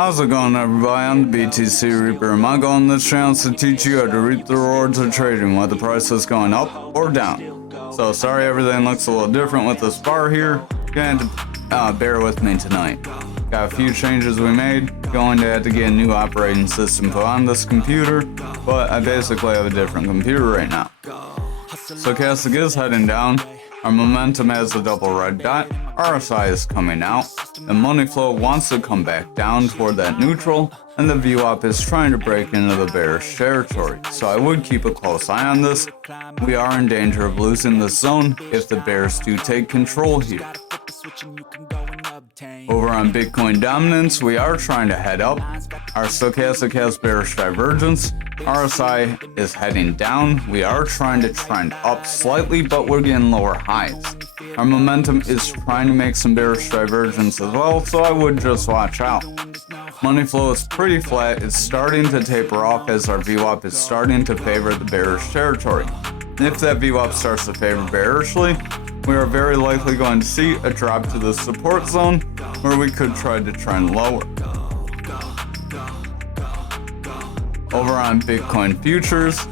How's it going, everybody? I'm the BTC Reaper, and my goal on this channel is to teach you how to reap the rewards of trading, whether the price is going up or down. So sorry everything looks a little different with this bar here. You're going to have to bear with me tonight. Got a few changes we made. Going to have to get a new operating system put on this computer, but I basically have a different computer right now. Stochastic is heading down. Our momentum has a double red dot. RSI is coming out. The money flow wants to come back down toward that neutral, and the VWAP is trying to break into the bearish territory. So I would keep a close eye on this. We are in danger of losing this zone if the bears do take control here. Over on Bitcoin dominance, we are trying to head up. Our stochastic has bearish divergence. RSI is heading down. We are trying to trend up slightly, but we're getting lower highs. Our momentum is trying to make some bearish divergence as well, so I would just watch out. Money flow is pretty flat. It's starting to taper off as our VWAP is starting to favor the bearish territory. If that VWAP starts to favor bearishly, we are very likely going to see a drop to the support zone where we could try to trend lower. Over on Bitcoin futures,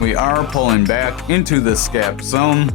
we are pulling back into this gap zone.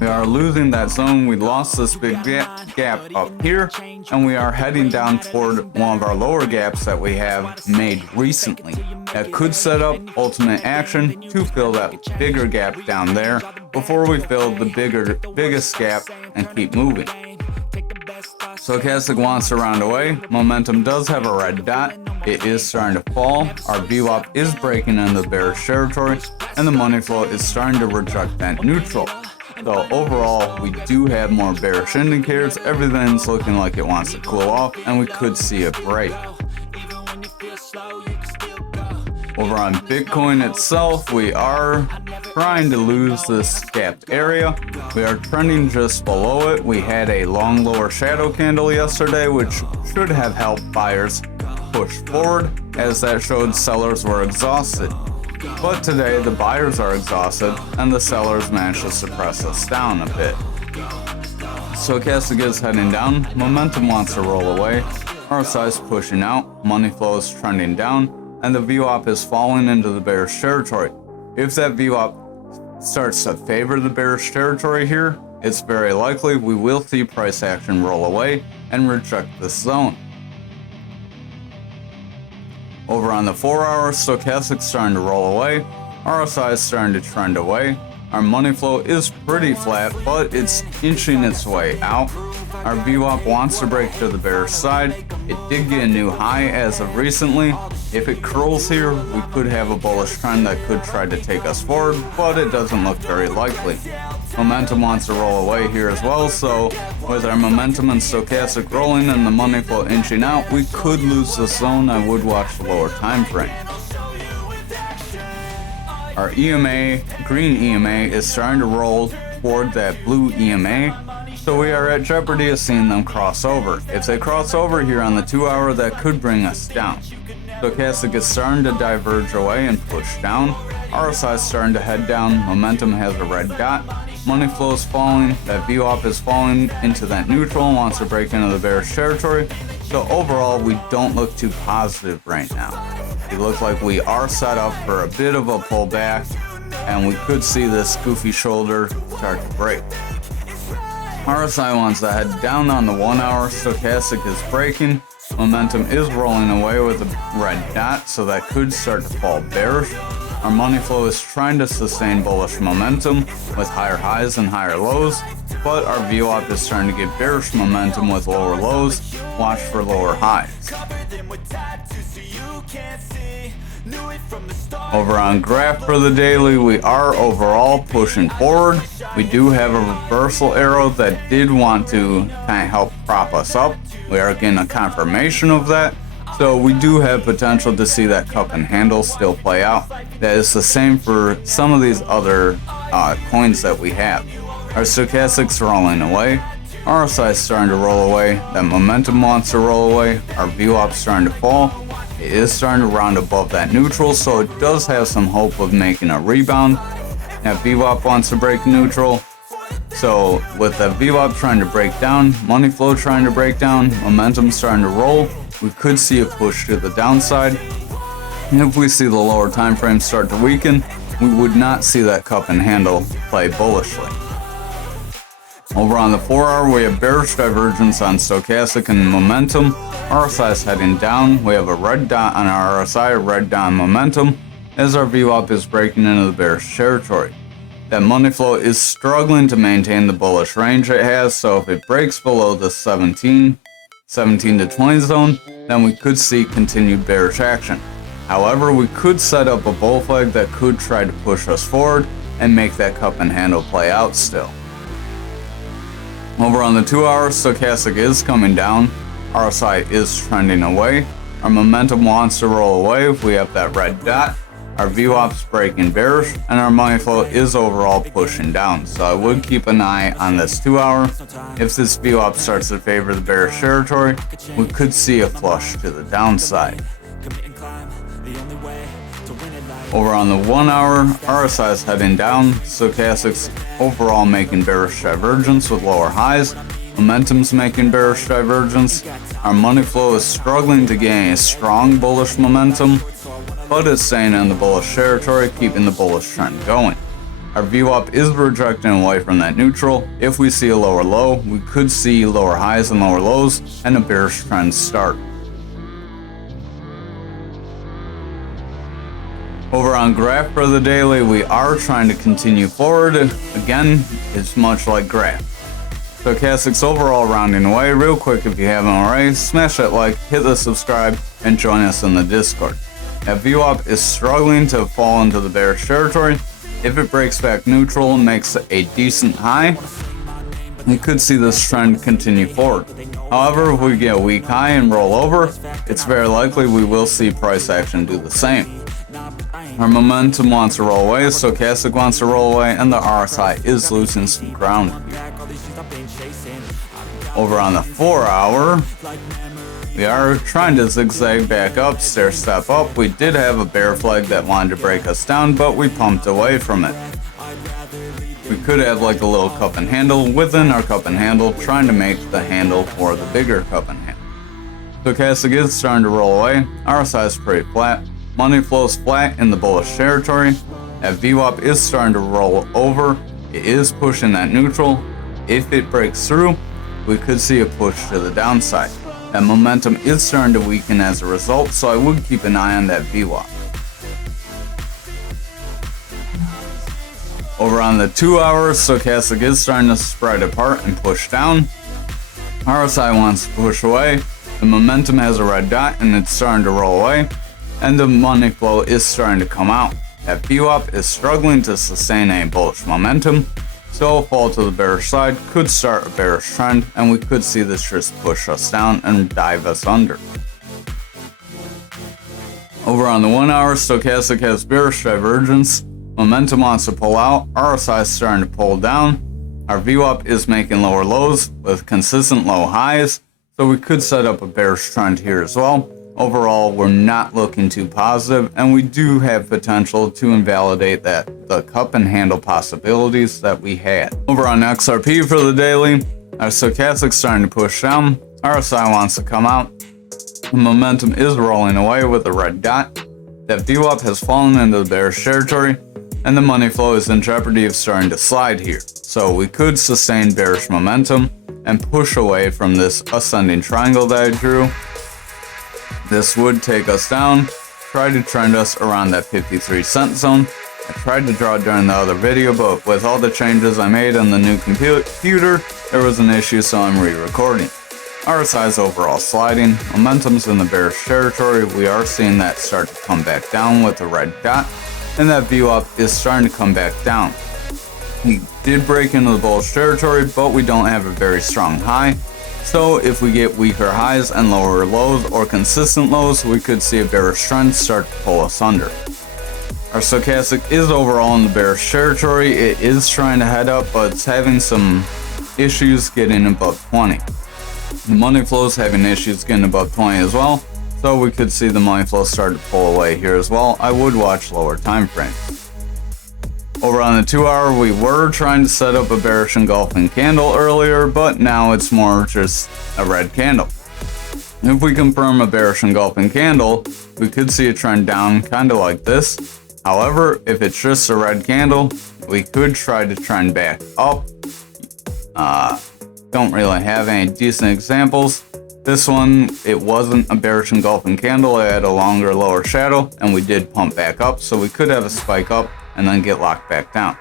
We are losing that zone. We lost this big gap up here, and we are heading down toward one of our lower gaps that we have made recently. That could set up ultimate action to fill that bigger gap down there before we fill the biggest gap and keep moving. Stochastic wants to round away. Momentum does have a red dot. It is starting to fall. Our VWAP is breaking into the bearish territory, and the money flow is starting to reject that neutral. So overall, we do have more bearish indicators. Everything's looking like it wants to cool off, and we could see a break. Over on Bitcoin itself, we are trying to lose this gapped area. We are trending just below it. We had a long lower shadow candle yesterday, which should have helped buyers push forward, as that showed sellers were exhausted. But today the buyers are exhausted and the sellers managed to suppress us down a bit. Stochastic is heading down. Momentum wants to roll away. RSI is pushing out. Money flow is trending down, and the VWAP is falling into the bearish territory. If that VWAP starts to favor the bearish territory here, it's very likely we will see price action roll away and reject this zone. Over on the 4-hour, stochastic starting to roll away. RSI is starting to trend away. Our money flow is pretty flat, but it's inching its way out. Our VWAP wants to break to the bearish side. It did get a new high as of recently. If it curls here, we could have a bullish trend that could try to take us forward, but it doesn't look very likely. Momentum wants to roll away here as well, so with our momentum and stochastic rolling and the money flow inching out, we could lose the zone. I would watch the lower time frame. Our EMA, green EMA, is starting to roll toward that blue EMA, so we are at jeopardy of seeing them cross over. If they cross over here on the 2-hour, that could bring us down. Stochastic is starting to diverge away and push down. RSI is starting to head down. Momentum has a red dot. Money flow is falling. That VWAP is falling into that neutral and wants to break into the bearish territory. So overall, we don't look too positive right now. We look like we are set up for a bit of a pullback, and we could see this goofy shoulder start to break. RSI wants to head down on the 1-hour. Stochastic is breaking. Momentum is rolling away with a red dot, so that could start to fall bearish. Our money flow is trying to sustain bullish momentum with higher highs and higher lows, but our VWAP is starting to get bearish momentum with lower lows. Watch for lower highs. Over on graph for the daily, we are overall pushing forward. We do have a reversal arrow that did want to kind of help prop us up. We are getting a confirmation of that. So we do have potential to see that cup and handle still play out. That is the same for some of these other coins that we have. Our stochastic's rolling away. RSI is starting to roll away. That momentum wants to roll away. Our VWAP's starting to fall. It is starting to round above that neutral, so it does have some hope of making a rebound. That VWAP wants to break neutral. So with the VWAP trying to break down, money flow trying to break down, momentum starting to roll, we could see a push to the downside. And if we see the lower time frame start to weaken, we would not see that cup and handle play bullishly. Over on the 4-hour, we have bearish divergence on stochastic and momentum. RSI is heading down. We have a red dot on our RSI, a red dot on momentum, as our VWAP is breaking into the bearish territory. That money flow is struggling to maintain the bullish range it has, so if it breaks below the 17 to 20 zone, then we could see continued bearish action. However, we could set up a bull flag that could try to push us forward and make that cup and handle play out still. Over on the 2-hour, stochastic is coming down. RSI is trending away. Our momentum wants to roll away if we have that red dot. Our VWAP's breaking bearish, and our money flow is overall pushing down. So I would keep an eye on this 2-hour. If this VWAP starts to favor the bearish territory, we could see a flush to the downside. Over on the 1-hour, RSI is heading down. Stochastic's overall making bearish divergence with lower highs. Momentum's making bearish divergence. Our money flow is struggling to gain a strong bullish momentum, but it's staying in the bullish territory, keeping the bullish trend going. Our VWAP is rejecting away from that neutral. If we see a lower low, we could see lower highs and lower lows, and a bearish trend start. Over on graph for the daily, we are trying to continue forward. Again, it's much like graph. Stochastic's overall rounding away. Real quick, if you haven't already, smash that like, hit the subscribe, and join us in the Discord. That VWAP is struggling to fall into the bearish territory. If it breaks back neutral and makes a decent high, we could see this trend continue forward. However, if we get a weak high and roll over, it's very likely we will see price action do the same. Our momentum wants to roll away, stochastic wants to roll away, and the RSI is losing some ground here. Over on the 4-hour, we are trying to zigzag back up, stair step up. We did have a bear flag that wanted to break us down, but we pumped away from it. We could have like a little cup and handle within our cup and handle, trying to make the handle for the bigger cup and handle. Stochastic is starting to roll away. RSI is pretty flat. Money flows flat in the bullish territory. That VWAP is starting to roll over. It is pushing that neutral. If it breaks through, we could see a push to the downside. That momentum is starting to weaken as a result, so I would keep an eye on that VWAP. Over on the 2-hour, stochastic is starting to spread apart and push down. RSI wants to push away. The momentum has a red dot and it's starting to roll away. And the money flow is starting to come out. That VWAP is struggling to sustain a bullish momentum, so a fall to the bearish side could start a bearish trend, and we could see this just push us down and dive us under. Over on the 1-hour, stochastic has bearish divergence. Momentum wants to pull out. RSI is starting to pull down. Our VWAP is making lower lows with consistent low highs, so we could set up a bearish trend here as well. Overall, we're not looking too positive, and we do have potential to invalidate the cup and handle possibilities that we had. Over on XRP for the daily, our stochastic's starting to push down. RSI wants to come out. The momentum is rolling away with a red dot. That VWAP has fallen into the bearish territory, and the money flow is in jeopardy of starting to slide here. So we could sustain bearish momentum and push away from this ascending triangle that I drew. This would take us down, try to trend us around that 53-cent zone. I tried to draw it during the other video, but with all the changes I made on the new computer, there was an issue, so I'm re-recording. RSI is overall sliding, momentum's in the bearish territory. We are seeing that start to come back down with a red dot, and that VWAP is starting to come back down. We did break into the bullish territory, but we don't have a very strong high. So if we get weaker highs and lower lows or consistent lows, we could see a bearish trend start to pull us under. Our stochastic is overall in the bearish territory. It is trying to head up, but it's having some issues getting above 20. The money flow is having issues getting above 20 as well, so we could see the money flow start to pull away here as well. I would watch lower time frames. Over on the 2-hour, we were trying to set up a bearish engulfing candle earlier, but now it's more just a red candle. If we confirm a bearish engulfing candle, we could see a trend down kind of like this. However, if it's just a red candle, we could try to trend back up. Don't really have any decent examples. This one, it wasn't a bearish engulfing candle, it had a longer lower shadow, and we did pump back up, so we could have a spike up and then get locked back down.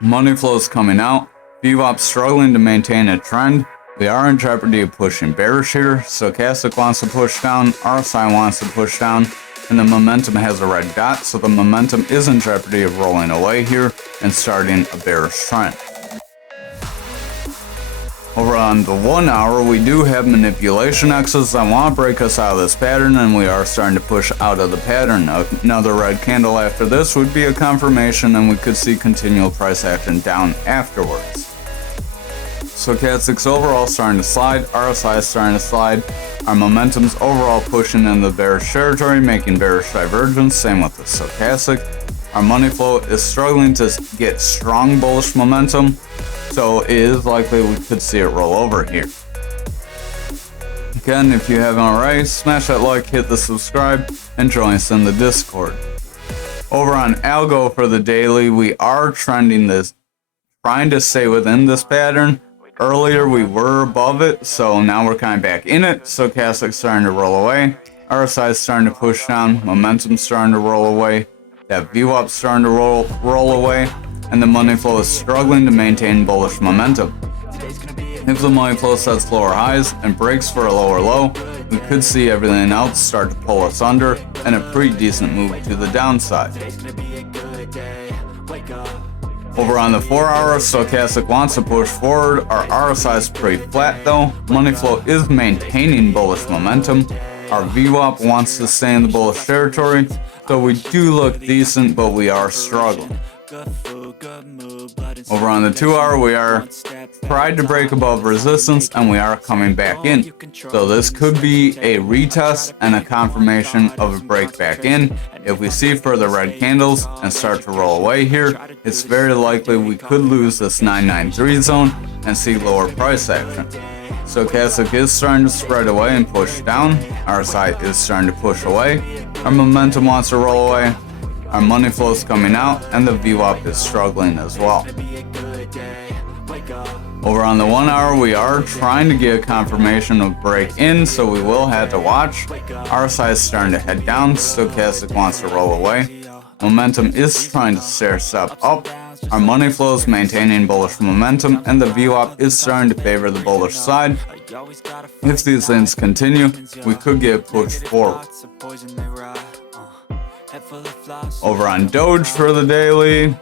Money flow is coming out, VWAP struggling to maintain a trend. We are in jeopardy of pushing bearish here. Stochastic wants to push down, RSI wants to push down, and the momentum has a red dot, so the momentum is in jeopardy of rolling away here and starting a bearish trend. Over on the 1 hour, we do have manipulation X's that want to break us out of this pattern, and we are starting to push out of the pattern. Another red candle after this would be a confirmation, and we could see continual price action down afterwards. Stochastic's overall starting to slide, RSI is starting to slide. Our momentum's overall pushing in the bearish territory, making bearish divergence, same with the stochastic. Our money flow is struggling to get strong bullish momentum, so it is likely we could see it roll over here. Again, if you haven't already, smash that like, hit the subscribe, and join us in the Discord. Over on Algo for the daily, we are trending this, trying to stay within this pattern. Earlier we were above it, so now we're kind of back in it. Stochastic's starting to roll away. RSI is starting to push down. Momentum's starting to roll away. That VWAP's starting to roll away. And the money flow is struggling to maintain bullish momentum. If the money flow sets lower highs and breaks for a lower low, we could see everything else start to pull us under and a pretty decent move to the downside. Over on the 4 hour, Stochastic wants to push forward. Our RSI is pretty flat though. Money flow is maintaining bullish momentum. Our VWAP wants to stay in the bullish territory, so we do look decent, but we are struggling. Over on the 2 hour, we are tried to break above resistance and we are coming back in. So this could be a retest and a confirmation of a break back in. If we see further red candles and start to roll away here, it's very likely we could lose this 993 zone and see lower price action. Stochastic is starting to spread away and push down. RSI is starting to push away. Our momentum wants to roll away. Our money flow is coming out, and the VWAP is struggling as well. Over on the 1 hour, we are trying to get a confirmation of break in, so we will have to watch. RSI is starting to head down. Stochastic wants to roll away. Momentum is trying to stair step up. Our money flow is maintaining bullish momentum, and the VWAP is starting to favor the bullish side. If these things continue, we could get pushed forward. Over on Doge for the daily,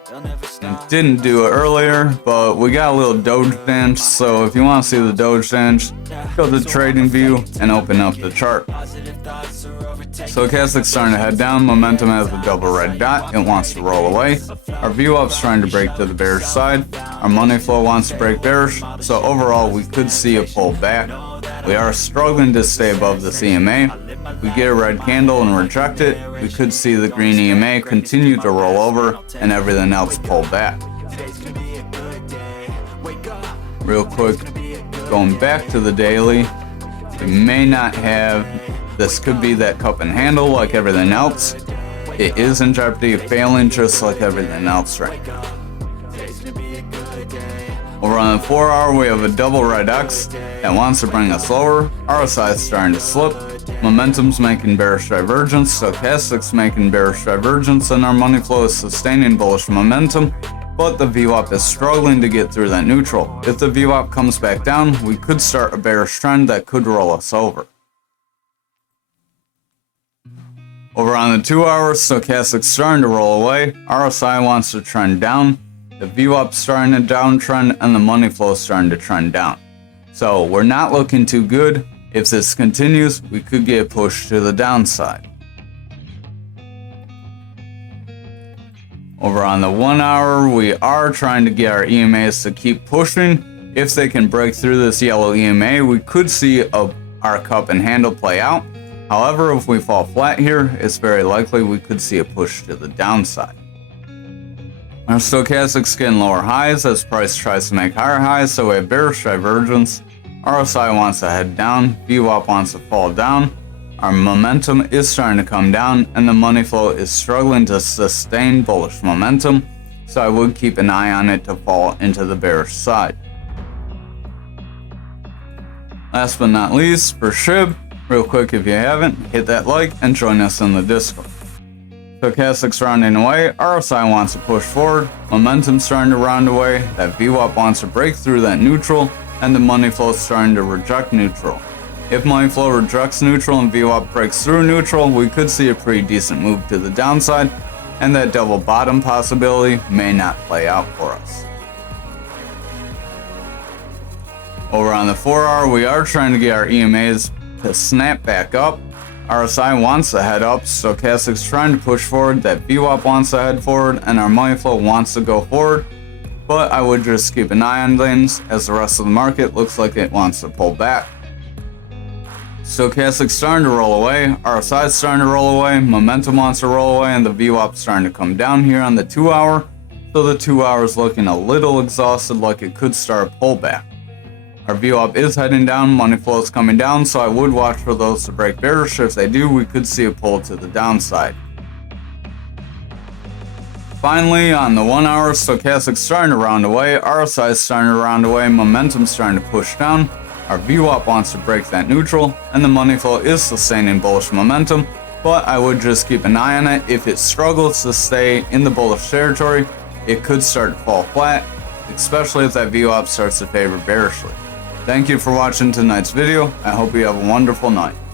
didn't do it earlier, but we got a little Doge dance, so if you want to see the Doge dance, go to trading view and open up the chart. Stochastic's starting to head down, momentum has a double red dot, it wants to roll away. Our VWAP's trying to break to the bearish side, our money flow wants to break bearish, so overall we could see a pull back. We are struggling to stay above the EMA. We get a red candle and reject it, we could see the green EMA continue to roll over and everything else pull back. Real quick, going back to the daily, we may not have, this could be that cup and handle like everything else. It is in jeopardy of failing just like everything else right now. Over on the 4 hour, we have a double red X that wants to bring us lower. RSI is starting to slip. Momentum's making bearish divergence. Stochastic's making bearish divergence, and our money flow is sustaining bullish momentum. But the VWAP is struggling to get through that neutral. If the VWAP comes back down, we could start a bearish trend that could roll us over. Over on the 2 hour, Stochastic's starting to roll away. RSI wants to trend down. The VWAP's starting to downtrend, and the money flow is starting to trend down. So we're not looking too good. If this continues, we could get pushed to the downside. Over on the 1 hour, we are trying to get our EMAs to keep pushing. If they can break through this yellow EMA, we could see our cup and handle play out. However, if we fall flat here, it's very likely we could see a push to the downside. Our stochastic's getting lower highs as price tries to make higher highs, so we have bearish divergence. RSI wants to head down, VWAP wants to fall down. Our momentum is starting to come down, and the money flow is struggling to sustain bullish momentum, so I would keep an eye on it to fall into the bearish side. Last but not least, for SHIB, real quick if you haven't, hit that like and join us in the Discord. Stochastics rounding away, RSI wants to push forward, momentum starting to round away, that VWAP wants to break through that neutral, and the money flow is starting to reject neutral. If money flow rejects neutral and VWAP breaks through neutral, we could see a pretty decent move to the downside, and that double bottom possibility may not play out for us. Over on the 4-hour, we are trying to get our EMAs to snap back up. RSI wants to head up, Stochastics trying to push forward, that VWAP wants to head forward, and our money flow wants to go forward. But I would just keep an eye on things, as the rest of the market looks like it wants to pull back. Stochastics starting to roll away, RSI starting to roll away, momentum wants to roll away, and the VWAP starting to come down here on the 2-hour. So the 2-hour is looking a little exhausted, like it could start a pullback. Our VWAP is heading down, money flow is coming down, so I would watch for those to break bearish. If they do, we could see a pull to the downside. Finally, on the 1-hour, Stochastics starting to round away, RSI is starting to round away, momentum starting to push down. Our VWAP wants to break that neutral, and the money flow is sustaining bullish momentum, but I would just keep an eye on it. If it struggles to stay in the bullish territory, it could start to fall flat, especially if that VWAP starts to favor bearishly. Thank you for watching tonight's video. I hope you have a wonderful night.